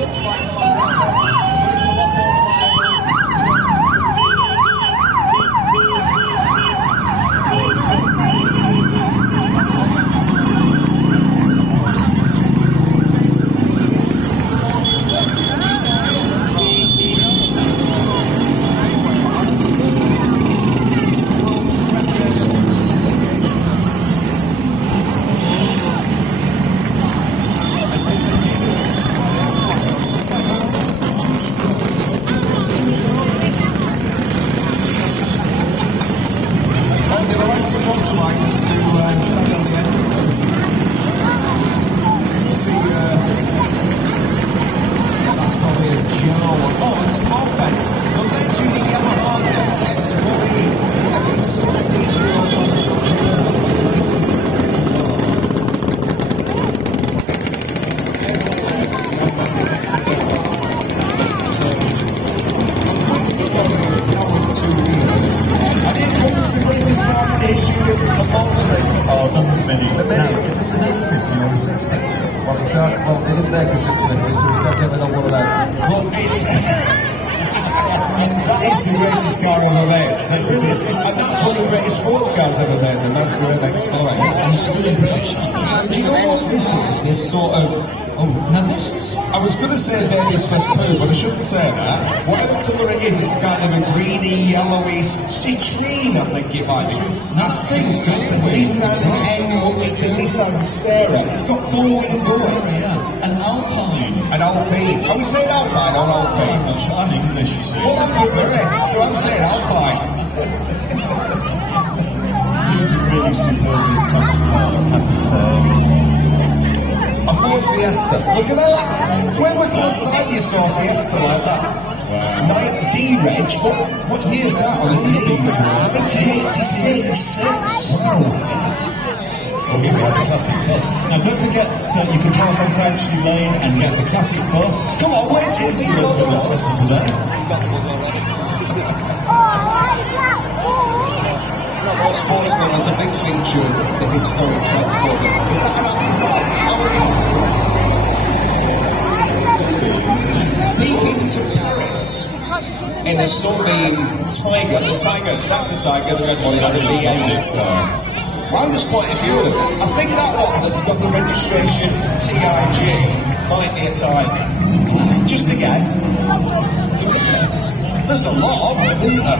looks like a lot better, but it's a lot more well, they didn't make a 650, so it's definitely not one of them. But it's... that is the greatest car ever made. And that's one of the greatest sports cars ever made, the Mazda MX-5. And it's still in production, I think. Do you know what this is? This sort of... Oh, now this is... I was going to say baby's first poo, but I shouldn't say that. Whatever colour it is, it's kind of a greeny, yellowy citrine, I think it might be. I think it's a Nissan N, it's a Nissan Sarah. It's got gold windows. Yeah. An Alpine. An Alpine. Are we saying Alpine or Alpine? I'm not sure. I'm English, you see. Well, I'm from Bury, so I'm saying Alpine. These are really superb, these classic cars, I have to say. A Ford Fiesta. Look at that. When was the last time you saw a Fiesta like that? Wow. D-Reg. What year is that? 1986. Wow. Oh, here we have the classic bus. Now don't forget, you can park on Crouchley Lane and get the classic bus. Come on, wait till you got the bus today. Sportsman is a big feature of the historic transport. Is that peeking to Paris in a sunbeam Tiger? The Tiger, that's a Tiger, the red one, the V8 car. Wow, there's quite a few of them. I think that one that's got the registration TIG might be a Tiger. Just a guess. It's a good guess. There's a lot of them, isn't there?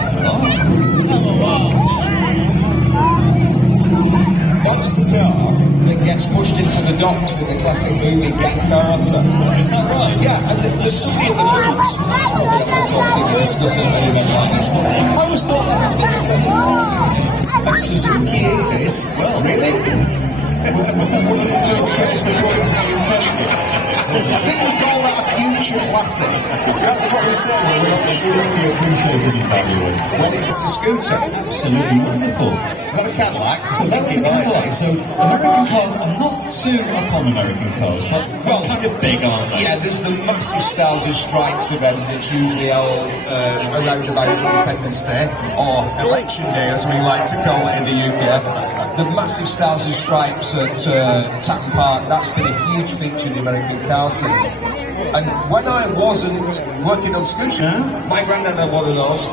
That's the car that gets pushed into the docks in the classic movie Get Carter. Is that right? Yeah, and the Sunny in the Moon. That's probably not the sort of thing we discuss at an event like this, but I always thought that was a bit excessive. A Suzuki Ignis? Well, really? Was that one of the first cars that brought it to the UK? I think we call that a future classic. That's what we say when we're on the Still be appreciated in value. Well, it's just a scooter. Absolutely wonderful. Is that a Cadillac? So that was a Cadillac. So American cars, I'm not too up on American cars, but well, kind of big, aren't they? Yeah, there's the massive Stars and Stripes event that's usually held around about Independence Day, or Election Day as we like to call it in the UK. The massive Stars and Stripes at Tatton Park, that's been a huge feature in the American car scene. And when I wasn't working on scooters, my granddad had one of those.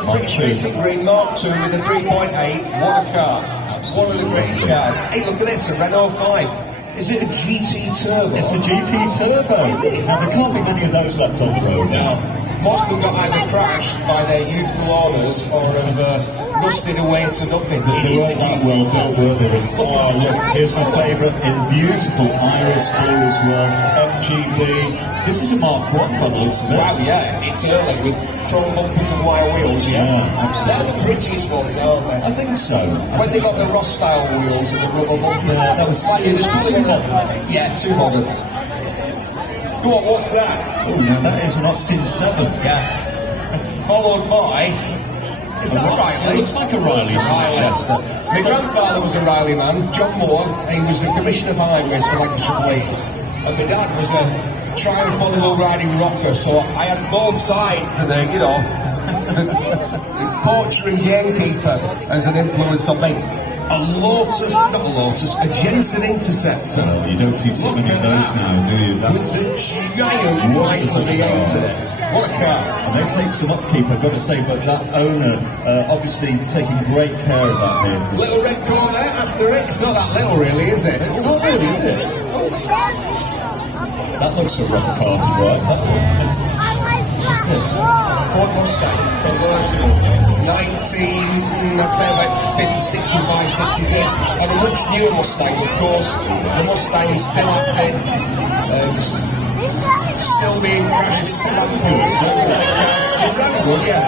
British Racing Green Mark II with a 3.8, what a car. Absolutely. One of the greatest cars. Hey, look at this, a Renault 5. Is it a GT Turbo? It's a GT Turbo. Is it? Now, there can't be many of those left on the road now. Most of them got either crashed by their youthful owners or have rusted away to nothing. They're all that well built, were they? Oh, look, here's my favourite in beautiful iris blue as well. MGB. This is a Mark 1 by the looks of it. Wow, yeah, it's early with chrome bumpers and wire wheels, yeah? Absolutely. They're the prettiest ones, aren't they? I think so. When they got the Ross style wheels and the rubber bumpers. Yeah, that was too modern. Yeah, too modern. Go on, what's that? Oh, now that is an Austin 7. Yeah. Followed by... Is that Riley? It looks like a Riley. Yes. My grandfather was a Riley man, John Moore. He was the Commissioner of Highways for Lancashire Police. And my dad was a Triumph Bonneville riding rocker, so I had both sides of the, the poacher and gamekeeper as an influence on me. a Lotus, not a Lotus, a Jensen Interceptor. Well, you don't see too many of those now, do you? With the giant Chrysler V8. What a car. And they take some upkeep, I've got to say, but that owner obviously taking great care of that vehicle. Little red car there after it. It's not that little really, is it? It's not really, is it? That looks a rough car to drive, that one. What's this? Ford Mustang, convertible. 19, I'd say about 50, 65, 66. And a much newer Mustang, of course. The Mustang still at it. Still being crashed. Sound good, It sound good, yeah.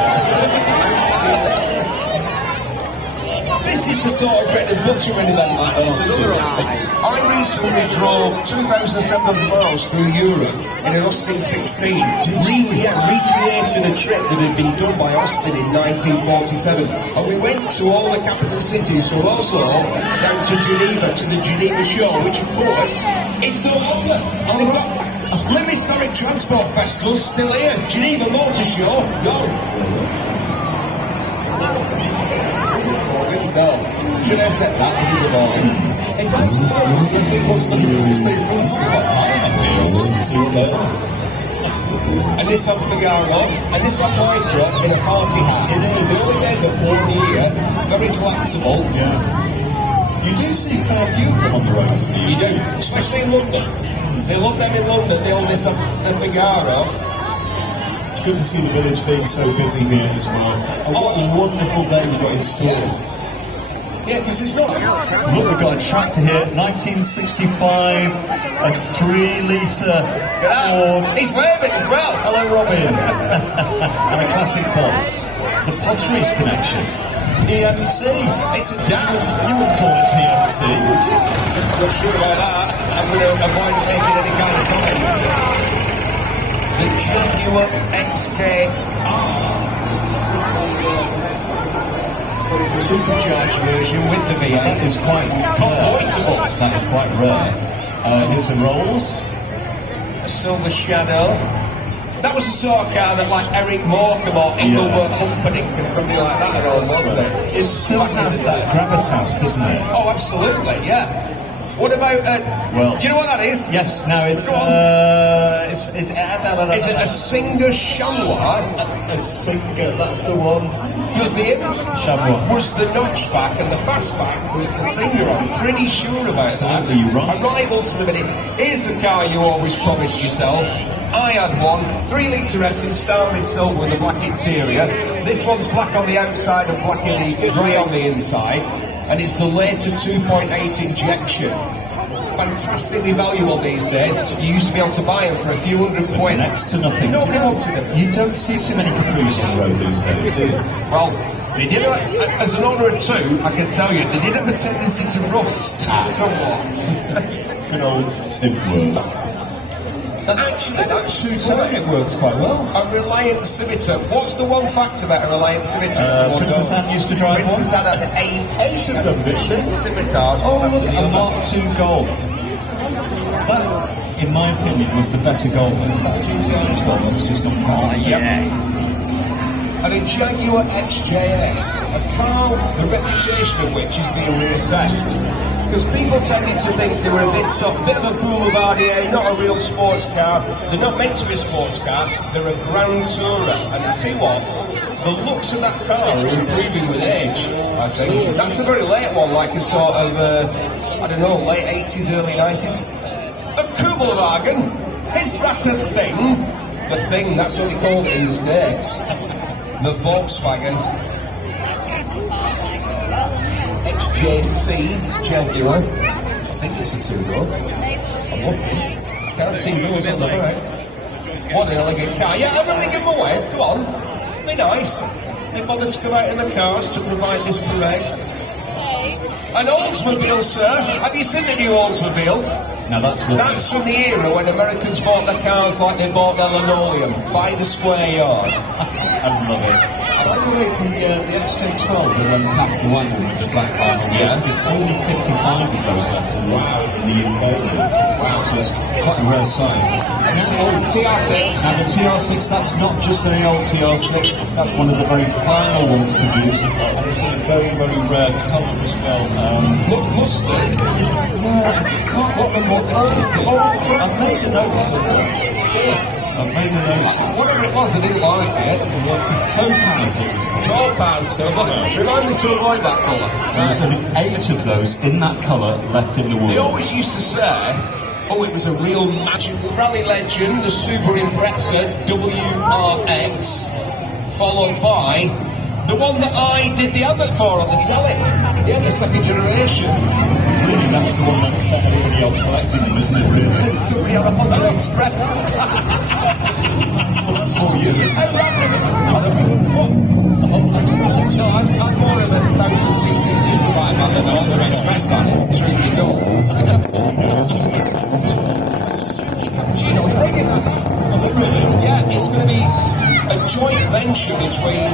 This is the sort of bread and butter event like this. Another Austin. I recently drove 2,700 miles through Europe in an Austin 16, recreating a trip that had been done by Austin in 1947. And we went to all the capital cities, so also down to Geneva, to the Geneva Show, which of course is no longer. And they've got lymm Historic Transport Festival still here. Geneva Motor Show, go. No, should I have said that? It is a morning. It's hard to tell when people stand in front of us like a Nissan Figaro, a Nissan Micra in a party hat. It is. They only made them for 1 year, very collectible. Yeah. You do see a fair few of them on the road to me. You do, especially in London. They love them in London, the old Nissan Figaro. It's good to see the village being so busy here as well. And what a wonderful day we've got in store. Yeah, because it's not. Look, we've got a tractor here, 1965, a 3-litre Ford. He's waving as well. Hello, Robin. And a classic boss, the Potteries connection. PMT. It's a dash. You wouldn't call it PMT, would you? I'm not sure about that. I'm going to avoid making any kind of comments. The Jaguar XKR. So it's a supercharged version with the V8. That is quite Convertible. That is quite rare. Here's a Rolls. A Silver Shadow. That was the sort of car that like Eric Morecambe or Engelbert Humperdinck or something like that had all, wasn't it? It still has that gravitas, doesn't it? Oh, absolutely, yeah. What about, well, do you know what that is? Yes, no, it's, Go on. Is it a Singer Chamois? A Singer, that's the one. Because the Chamois was the notchback and the fastback was the Singer. I'm pretty sure about Absolutely, that. you're right. A rival to the minute. Here's the car you always promised yourself. I had one, 3-litre Essence, stainless silver with a black interior. This one's black on the outside and black in the grey on the inside. And it's the later 2.8 injection. Fantastically valuable these days. You used to be able to buy them for a few £100. Next to nothing. Nobody wanted them. You don't see too many Capris on the road these days, do you? Well, they did, as an owner of two, I can tell you, they did have a tendency to rust somewhat. Good old tip work. Actually, that suits It works quite well. A Reliant Civitar. What's the one fact about a Reliant Civitar? Princess Anne used to drive Princess one. Anne had 8 of them, did she? Cimitars. Oh, look, a Mark II Golf. That, in my opinion, was the better Golf. And is that a GTI as well? That's just gone past. Yep. And a Jaguar XJS, a car, the reputation of which is being reassessed. Because people tended to think they were a bit of a boulevardier, not a real sports car. They're not meant to be a sports car, they're a Grand Tourer. And I tell you what, the looks of that car are improving with age, I think. That's a very late one, like a sort of, I don't know, late 80s, early 90s. A Kugelwagen, is that a thing? The thing, that's what they called it in the States. The Volkswagen XJC Jaguar. I think it's a 2-door. I'm looking. Can't see doors on the right. What an elegant car. Yeah, I'm going to give them away. Come on. Be nice. They bothered to come out in the cars to provide this parade. An Oldsmobile, sir. Have you seen the new Oldsmobile? Now that's lovely. That's from the era when Americans bought their cars like they bought their linoleum, by the square yard. I love it. I By the way, the XJ12 that went past the wagon with the black vinyl, there's only 55 of those left in the UK. Wow, so it's quite a rare sight. TR6. And the TR6, that's not just any old TR6, that's one of the very final ones produced, and it's in a very, very rare colour as well. Mustard? Can't remember what colour. I've made a note of that. I've made a note. Whatever it was, I didn't like it. Topaz it was. Topaz. Remind me to avoid that colour. There's only 8 of those in that colour left in the world. They always used to say, oh, it was a real magical rally legend, the Super Impreza WRX, followed by the one that I did the advert for on the telly. Yeah, the second generation. Really, that's the one that set everybody off collecting them, isn't it, really? Somebody had a Honda Express. Well, that's more you, isn't How it? random is it? What? A Honda Express? No, I'm more of a 1000cc superbike man than a Honda Express man, truth be told. Cappuccino, they're bringing that back. Oh, they really? Yeah, it's going to be a joint venture between,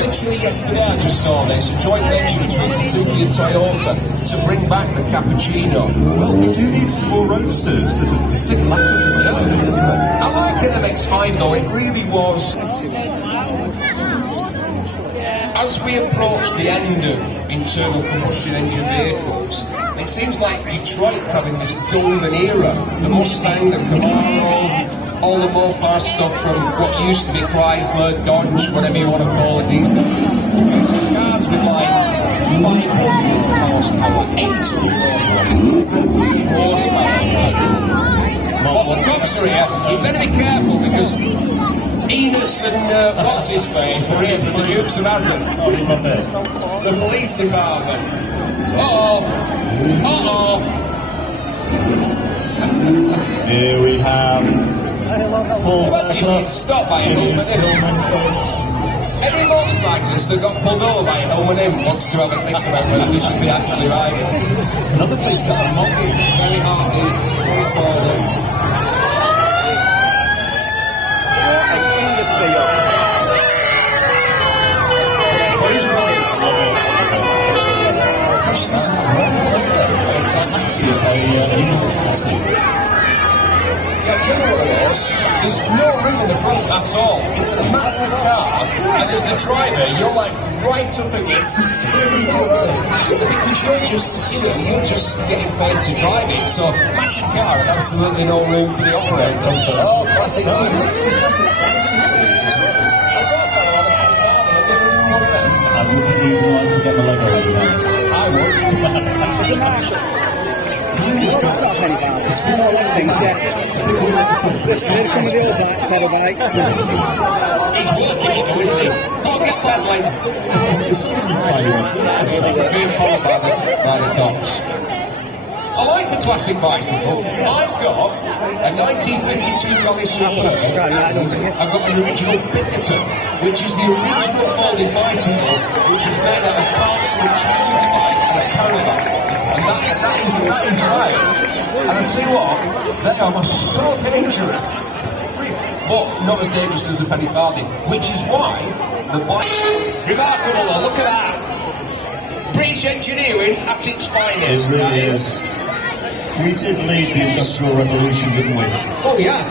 literally yesterday I just saw this, a joint venture between Suzuki and Toyota to bring back the Cappuccino. Well, we do need some more roadsters. There's a distinct lack of them at the moment, isn't there? I like an MX-5 though, it really was. As we approach the end of internal combustion engine vehicles, it seems like Detroit's having this golden era. The Mustang, the Camaro, all the Mopar stuff from what used to be Chrysler, Dodge, whatever you want to call it these days. Producing cars with like 500 horsepower, 800 horsepower. But the cops are here, you better be careful because Enos and what's his face are here for the Dukes of Hazzard. The police department. Here we have Paul Imagine stopped by a Hillman. Any motorcyclist that got pulled over by a Hillman wants to have a think about whether they should be actually riding. Another place got a monkey. Very hard beats, very small dude. Boys Brothers. Gosh, this is great. It's actually a enormous taxi. Yeah, do you know what it was? There's no room in the front at all. It's a massive car, and as the driver, you're like right up against the steering wheel. Because you're just getting paid to drive it. So, massive car and absolutely no room for the operator. Oh, classic cars. I saw a fellow on a penny farm and I didn't even want it. I wouldn't even like to get my leg over that. I would. It's a Marshall. It's not a penny farm. It's one of them things, yeah. There's some of the old pedal bikes. He's working it though, isn't he? Go on, get settling. It's not even quite easy. Being followed by the cops. I like the classic bicycle. I've got a 1952 Rally Superb. I've got an original Pinkerton, which is the original folding bicycle, which is made out of parts of a child's bike and a caravan. And that is right. And I tell you what, they are so dangerous. But not as dangerous as a penny farthing, which is why the bike... Remarkable though, look at that. British engineering at its finest. It really is. We did lead the Industrial Revolution, didn't we? Oh yeah.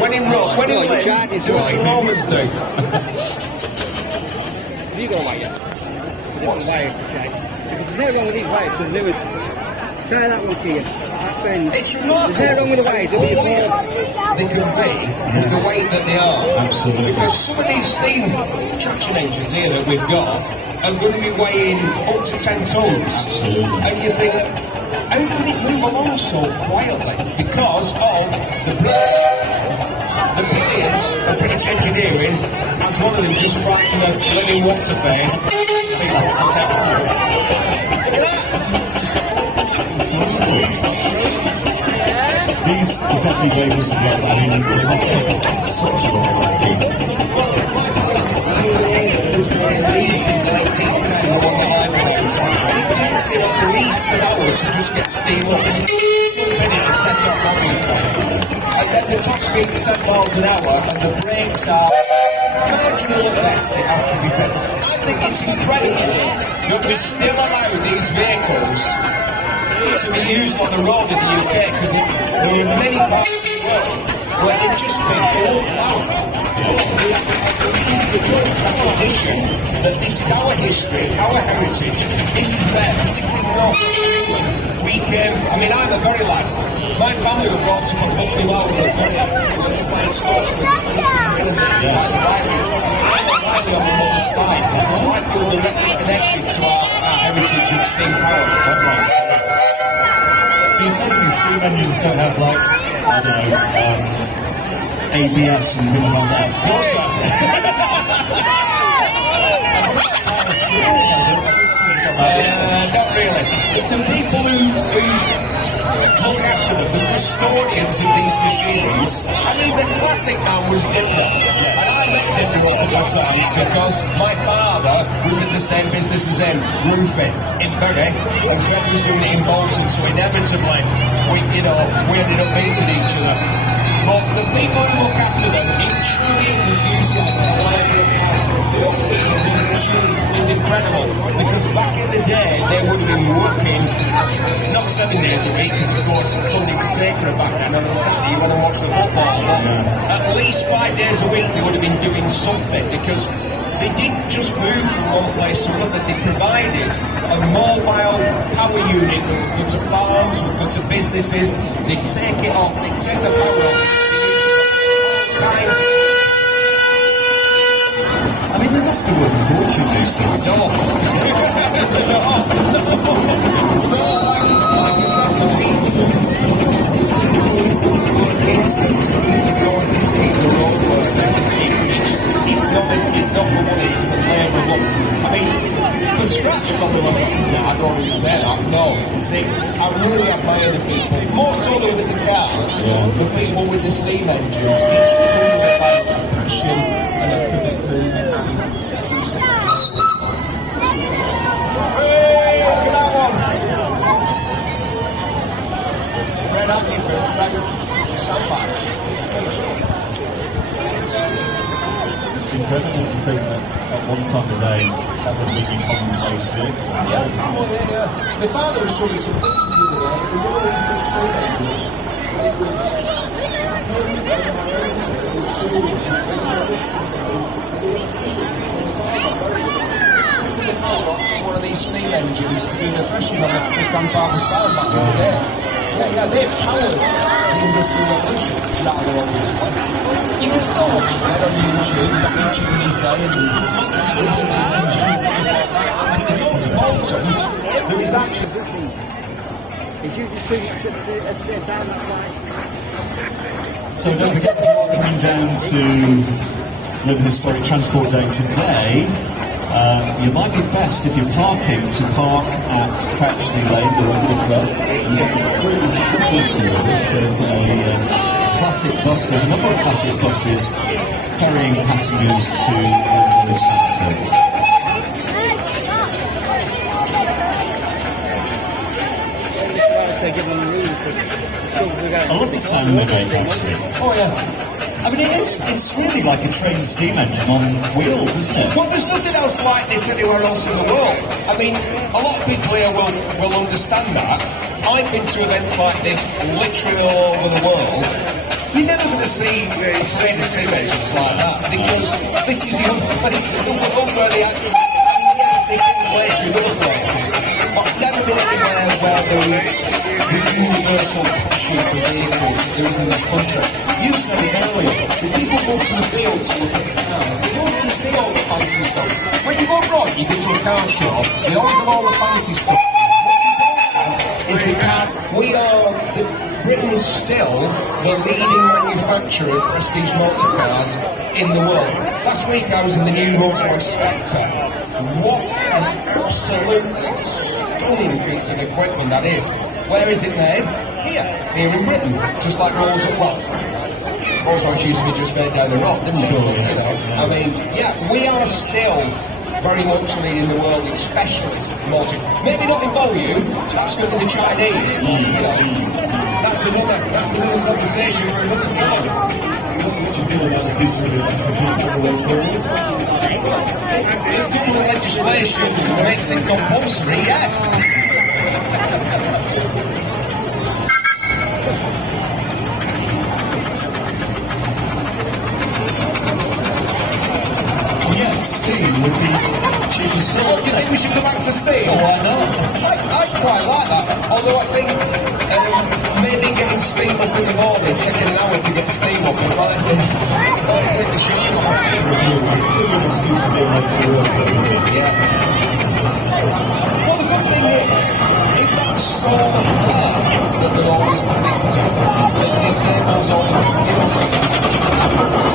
When in Rome, when in Lymm, do as the Romans do. Have you got a wire? What's the wire to check? Because there's no wrong with these wires, because there was... Try that one, Keir. That bend. It's remarkable. There's no wrong with the wires, there'll be a ball. They can be the way that they are. Absolutely. Because some of these steam traction engines here that we've got are going to be weighing up to 10 tons. Absolutely. And you think, how can it move along so quietly? Because of the brilliance of British engineering, as one of them just frightened the living what's-her-face. I think that's the next to it. Look at that! These are definitely labels of love. I mean, they must take such a long way. Well, my God, that's really Mercedes in 1910, the one that I've been out on, and it takes it at least an hour to just get steam up. And it sets off, obviously. And then the top speed's 10 miles an hour, and the brakes are marginal at best, it has to be said. I think it's incredible that we still allow these vehicles to be used on the road in the UK, because there are many parts of the world where they've just been built out. The recognition that this is our history, our heritage. This is where, particularly North England, we came. I mean, I'm a very lad. My family were brought up on Buckley Wells and Bury, playing sports with renovated by the Rileys. I'm a Riley on my mother's side, so I feel directly connected to our heritage of steam power. So you're telling me steam engines don't have, like, I don't know, ABS and things like that? No, sir. Not really. The people who look after them, the custodians of these machines, I mean, the classic man was Dimmer. And I met Dimmer a couple of times because my father was in the same business as him, roofing in Bury, and Fred was doing it in Bolton, so inevitably, we ended up meeting each other. But the people who look after them, it truly is, as you said, the labour of love. The upkeep of these machines is incredible, because back in the day, they would have been working, not 7 days a week, because of course Sunday was sacred back then, and on Saturday you went and watched the football, but at least 5 days a week they would have been doing something, because they didn't just move from one place to another, they provided a mobile power unit that would go to farms, would go to businesses, they'd take it off, they'd take the power off, I mean, they must be worth a fortune, these things. No. Like I said, the people who are instant, they're going to take the road work. It's not for money, it's a labour. But I mean, for scrap, you probably look at I don't even say that. No, I really admire the people, more so than with the cars. The people with the steam engines. It's truly about a passion and a commitment. Hey, look at that one! Fred Hackney for sandbags. It's incredible to think that at one time of day that would be commonplace here. Yeah, yeah. My father was showing some pictures the other day. It was all these big steam engines. It was taking the power off from one of these steam engines to do the threshing on my grandfather's farm back in the day. Yeah, they powered the Industrial Revolution, rather obviously. You can still watch Fred on YouTube, got YouTube in his day, and there's lots of Industrial engines. And if you go to Bolton, there is actually... It's usually 2 trips at the same time, that's right. So don't forget, if you're coming down to Lymm Historic Transport Day today, you might be best if you're parking to park at Crouchley Lane, the Rugby Club, and get the free shuttle service. There's a classic bus, there's a number of classic buses ferrying passengers to the service. I love the sound they make, actually. Oh yeah. I mean, it's really like a train steam engine on wheels, isn't it? Well, there's nothing else like this anywhere else in the world. I mean, a lot of people here will understand that. I've been to events like this literally all over the world. You're never going to see a parade of steam engines like that, because this is the only place in the world where they actually... I mean, yes, they do plays with other places, but I've never been anywhere where there is the universal passion for vehicles that there is in this country. You said it earlier, when people go to the fields to look at the cars, they don't just see all the fancy stuff. When you go abroad, you go to a car show, they always have all the fancy stuff. Is the car, Britain is still the leading manufacturer of prestige motor cars in the world. Last week I was in the new Rolls-Royce Spectre. What an absolutely stunning piece of equipment that is. Where is it made? Here in Britain, just like Rolls-Royce used to be just made down the road, didn't it? Sure. You know, I mean, yeah, we are still very much leading the world in specialist motoring. Maybe not in volume, that's going to be the Chinese. That's another conversation for another time. What do you feel about the future of electric vehicles going forward? If government legislation makes it compulsory, yes. Steam would be cheap and still. You think we should go back to steam? Oh, why not? I quite like that. Although I think maybe getting steam up in the morning, taking an hour to get steam up, it might take the shine off. It's a good excuse to be late to work, though. Yeah. Well, the good thing is, if that solar flare that they're always predicting, that disables all the computers and actually happens,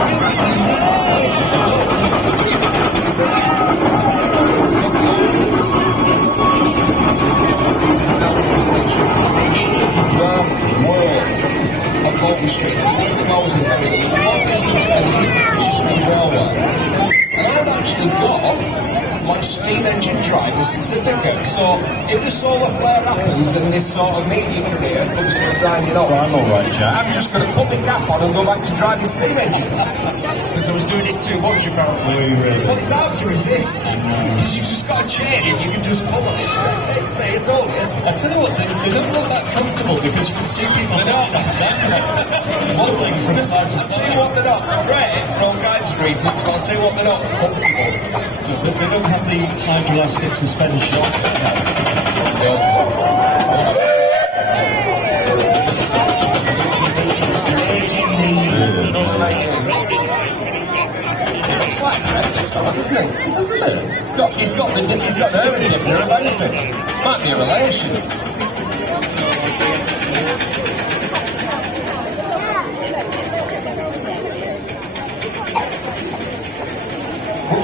really unique place in the world, you could just go back to steam. In the world of Bolton Street, the miles in Berry, the longest to the East Manchester Railway. And I've actually got my steam engine driver certificate. So if the solar flare happens and this sort of media career comes to a grinding off, I'm all right, Jack. I'm just going to put the cap on and go back to driving steam engines. Because I was doing it too much apparently. Really? Well, it's hard to resist. Because you've just got a chain and you can just pull on it. Say it's all, yeah. I tell you what, they don't look that comfortable because you can see people wobbling from side to I'll tell side. you what they're not. They're great for all kinds of reasons, but I'll tell you what they're not. Comfortable. They don't have the hydroelastic suspension. It's like Fred, this fella, isn't it? Doesn't it? He's got an urine dipper about it. Might be a relation.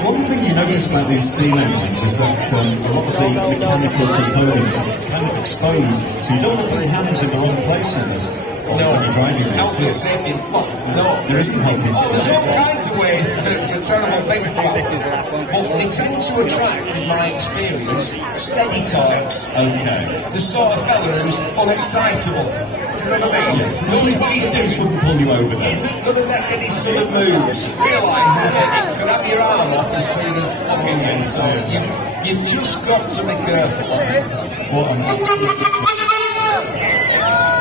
One thing you notice about these steam engines is that a lot of the mechanical components are kind of exposed, so you don't want to put your hands in the wrong places. When you're driving these. Health and safety. Well, no. There isn't health and safety. There's all kinds of ways for terrible things to happen. But they tend to attract, in my experience, steady types. Okay. The sort of fella who's unexcitable. Do you know what I mean? Yeah, so what he's doing wouldn't pull you over then. Isn't going to make any sudden moves. Realises that it could have your arm off as soon as fucking it. So you've just got to be careful of this. What an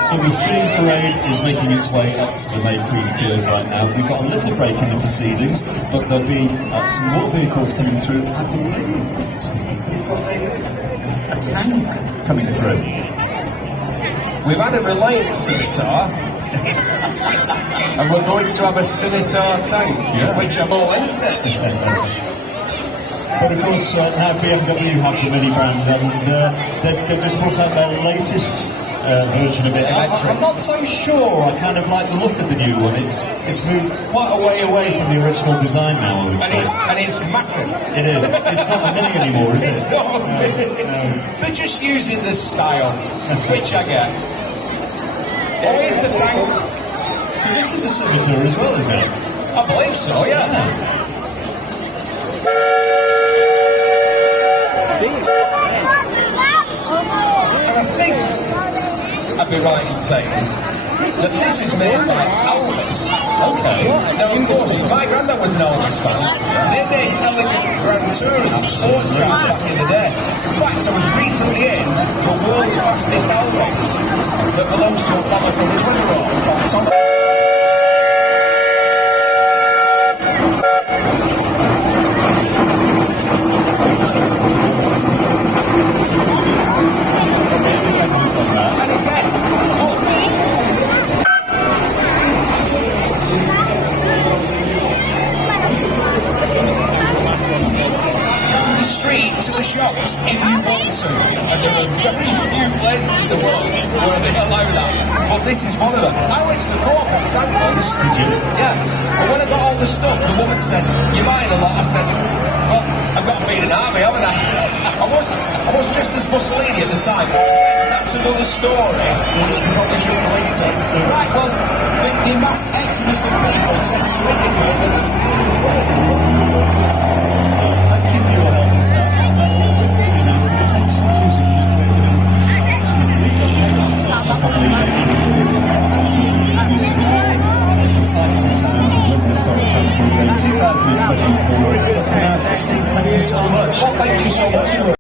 So the steam parade is making its way up to the May Queen field right now. We've got a little break in the proceedings, but there'll be some more vehicles coming through. I believe we've got a tank coming through. We've had a Reliant Scimitar, and we're going to have a Scimitar tank, which I'm all in, isn't it? But of course, now BMW have the mini brand, and they've just brought out their latest version of it. I'm not so sure. I kind of like the look of the new one. It's moved quite a way away from the original design now, I would say. And it's massive. It is. It's not a mini anymore, is it? It's not a mini. They're just using the style, which I get. Oh, here's the tank. So this is a Scimitar as well, is it? I believe so, yeah. And I think I'd be right in saying that this is made by Elvis. Okay. Now, of course, my granddad was an Elvis fan. They made elegant Grand Tourism sports cars back in the day. In fact, I was recently in the world's fastest Elvis that belongs to a fella from Twitter. And again, the street to the shops if you want to, and there are very few places in the world where they allow that, but this is one of them. I went to the co-op on tank once. Did you? Yeah, but when I got all the stuff, the woman said, "You're buying a lot." I said, "Well, I've got to feed an army, haven't I?" I was dressed as Mussolini at the time. That's another story, which we probably shouldn't go into. Right, well, the mass exodus of people tends to indicate that that's the end of the world. for your help with that. What we're going to do now, we're going to take some music and then we're going to get ourselves up on the do some more sights and sounds of Lymm Historic Transport Day 2024. Steve, thank you so much. Well, thank you so much for